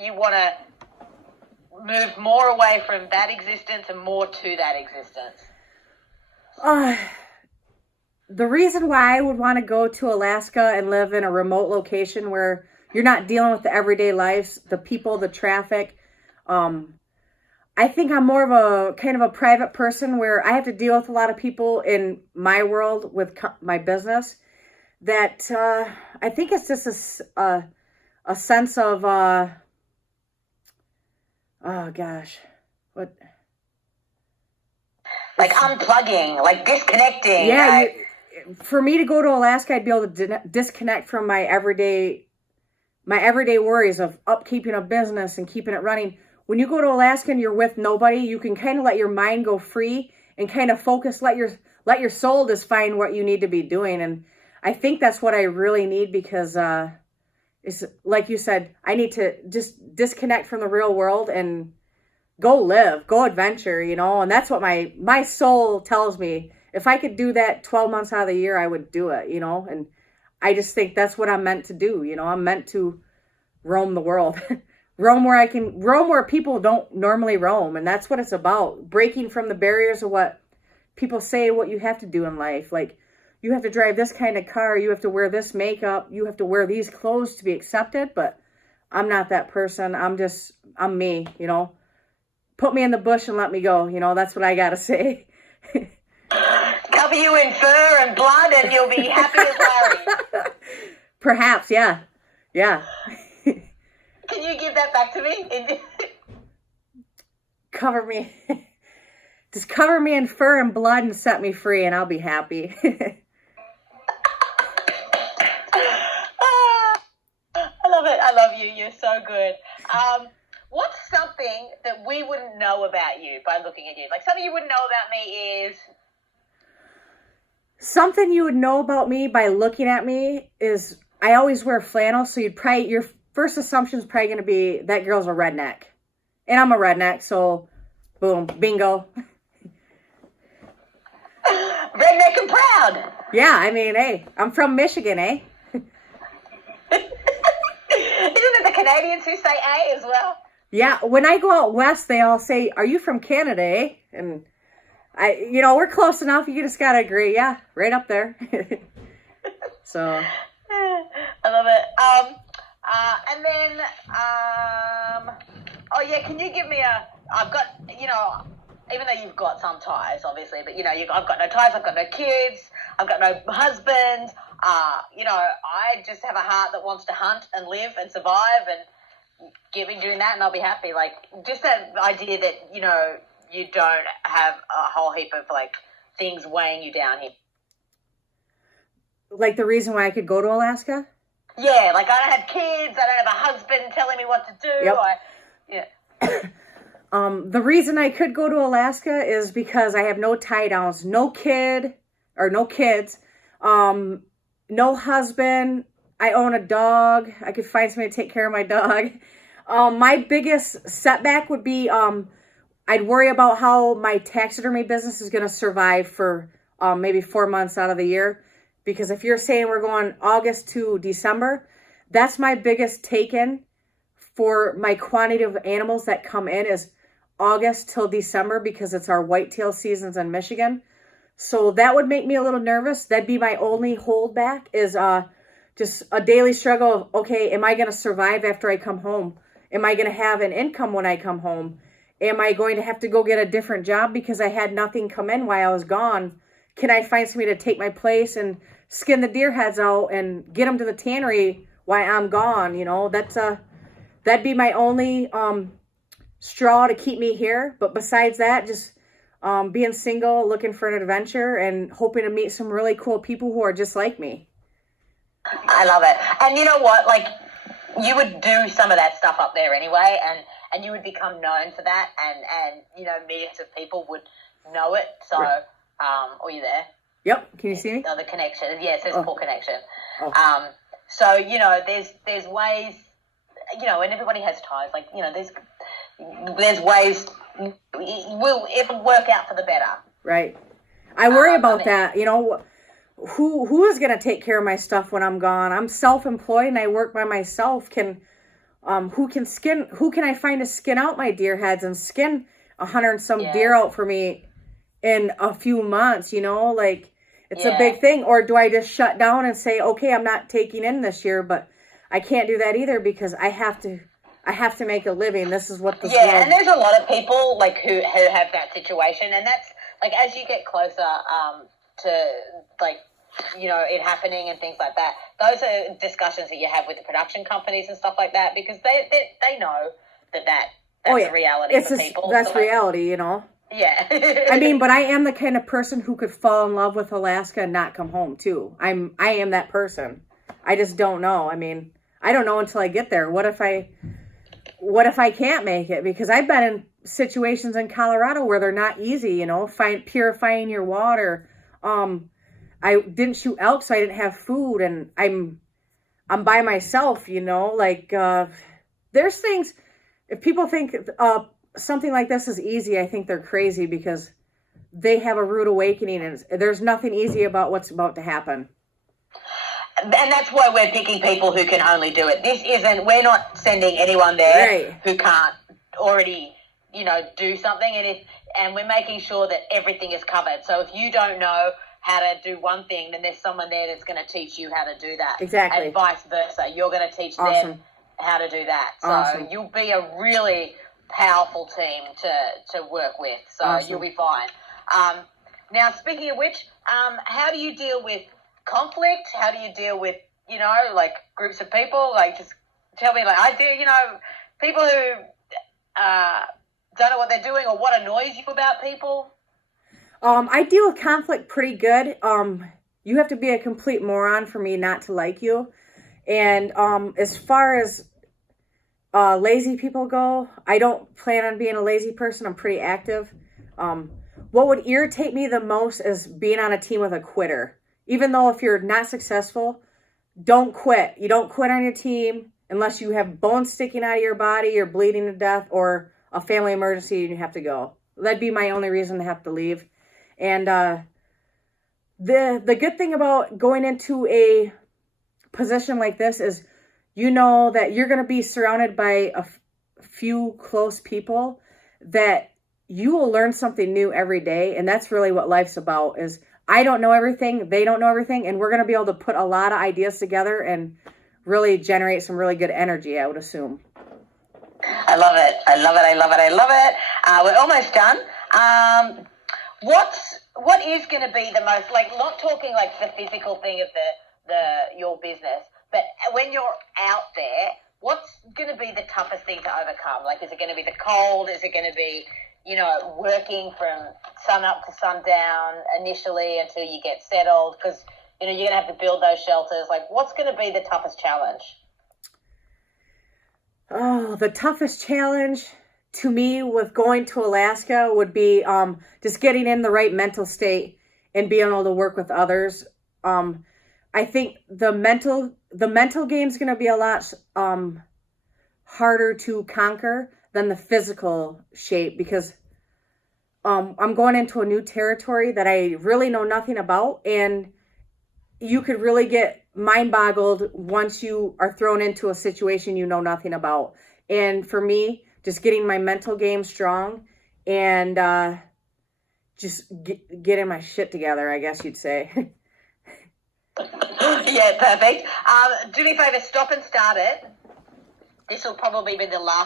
you want to move more away from that existence and more to that existence? The reason why I would want to go to Alaska and live in a remote location where you're not dealing with the everyday lives, the people, the traffic. I think I'm more of a kind of a private person where I have to deal with a lot of people in my world with my business. That I think it's just a sense of oh gosh, what? Like unplugging, like disconnecting. Yeah, for me to go to Alaska, I'd be able to disconnect from my everyday worries of upkeeping a business and keeping it running. When you go to Alaska and you're with nobody, you can kind of let your mind go free and kind of focus, let your soul just find what you need to be doing. And I think that's what I really need, because it's like you said, I need to just disconnect from the real world and go live, go adventure, and that's what my soul tells me. If I could do that 12 months out of the year, I would do it, and I just think that's what I'm meant to do. I'm meant to roam the world, roam where people don't normally roam. And that's what it's about. Breaking from the barriers of what people say, what you have to do in life. Like, you have to drive this kind of car. You have to wear this makeup. You have to wear these clothes to be accepted. But I'm not that person. I'm me, Put me in the bush and let me go. That's what I got to say. Cover you in fur and blood and you'll be happy as Larry. Perhaps, yeah. Yeah. Can you give that back to me? Cover me. Just cover me in fur and blood and set me free and I'll be happy. I love it. I love you. You're so good. What's something that we wouldn't know about you by looking at you? Like, something you wouldn't know about me is... Something you would know about me by looking at me is I always wear flannel, so your first assumption is probably going to be that girl's a redneck. And I'm a redneck, so boom, bingo. Redneck and proud. Yeah, I mean, hey, I'm from Michigan, eh? Isn't it the Canadians who say A as well? Yeah, when I go out west, they all say, "Are you from Canada, eh?" And we're close enough. You just gotta agree. Yeah, right up there. So. I love it. And then, oh yeah, can you give me I've got, even though you've got some ties, obviously, but I've got no ties, I've got no kids, I've got no husband. I just have a heart that wants to hunt and live and survive and give me doing that, and I'll be happy. Like, just that idea that you don't have a whole heap of things weighing you down here. Like the reason why I could go to Alaska? Yeah, like I don't have kids, I don't have a husband telling me what to do. Yep. The reason I could go to Alaska is because I have no tie downs, no kids, no husband. I own a dog. I could find somebody to take care of my dog. My biggest setback would be I'd worry about how my taxidermy business is going to survive for maybe 4 months out of the year. Because if you're saying we're going August to December, that's my biggest take-in for my quantity of animals that come in is August till December, because it's our whitetail seasons in Michigan. So that would make me a little nervous. That'd be my only holdback, is just a daily struggle of, okay, am I going to survive after I come home? Am I going to have an income when I come home? Am I going to have to go get a different job because I had nothing come in while I was gone? Can I find somebody to take my place and skin the deer heads out and get them to the tannery while I'm gone? That'd be my only straw to keep me here. But besides that, just being single, looking for an adventure, and hoping to meet some really cool people who are just like me. I love it. And you know what? Like, you would do some of that stuff up there anyway, and you would become known for that, and millions of people would know it. So, are you there? Yep. Can you see me? Oh, the connection. Yeah, it says poor connection. Oh. So, there's ways, and everybody has ties. Like, there's ways, it'll work out for the better. Right. I worry about that. Who is going to take care of my stuff when I'm gone? I'm self-employed and I work by myself. Can Who can I find to skin out my deer heads and skin 100 and some deer out for me in a few months, like it's a big thing. Or do I just shut down and say, okay, I'm not taking in this year, but I can't do that either because I have to make a living. This is what this world... and there's a lot of people like who have that situation, and that's like as you get closer to like it happening and things like that. Those are discussions that you have with the production companies and stuff like that because they know that's a reality for people. That's reality, Yeah. I mean, but I am the kind of person who could fall in love with Alaska and not come home too. I am that person. I just don't know. I mean, I don't know until I get there. What if I can't make it? Because I've been in situations in Colorado where they're not easy, purifying your water. I didn't shoot elk, so I didn't have food, and I'm by myself, there's things, if people think something like this is easy, I think they're crazy because they have a rude awakening, and there's nothing easy about what's about to happen. And that's why we're picking people who can only do it. We're not sending anyone there who can't already, do something, and we're making sure that everything is covered. So if you don't know how to do one thing, then there's someone there that's going to teach you how to do that. Exactly. And vice versa. You're going to teach them how to do that. So you'll be a really powerful team to work with. So you'll be fine. Now, speaking of which, how do you deal with conflict? How do you deal with, like groups of people? Like, just tell me, like, I do, people who don't know what they're doing or what annoys you about people. I deal with conflict pretty good. You have to be a complete moron for me not to like you. And as far as lazy people go, I don't plan on being a lazy person. I'm pretty active. What would irritate me the most is being on a team with a quitter. Even though if you're not successful, don't quit. You don't quit on your team unless you have bones sticking out of your body, you're bleeding to death, or a family emergency and you have to go. That'd be my only reason to have to leave. And the good thing about going into a position like this is that you're going to be surrounded by a few close people that you will learn something new every day. And that's really what life's about is I don't know everything, they don't know everything, and we're going to be able to put a lot of ideas together and really generate some really good energy, I would assume. I love it. I love it. I love it. I love it. We're almost done. What is going to be the most, like, not talking like the physical thing of your business, but when you're out there, what's going to be the toughest thing to overcome? Like, is it going to be the cold? Is it going to be, working from sun up to sundown initially until you get settled? Because, you're going to have to build those shelters. Like, what's going to be the toughest challenge? Oh, the toughest challenge to me with going to Alaska would be just getting in the right mental state and being able to work with others. I think the mental game is going to be a lot harder to conquer than the physical shape because I'm going into a new territory that I really know nothing about, and you could really get mind boggled once you are thrown into a situation you know nothing about. And for me, just getting my mental game strong and just getting my shit together, I guess you'd say. Yeah, perfect. Do me a favor, stop and start it. This will probably be the last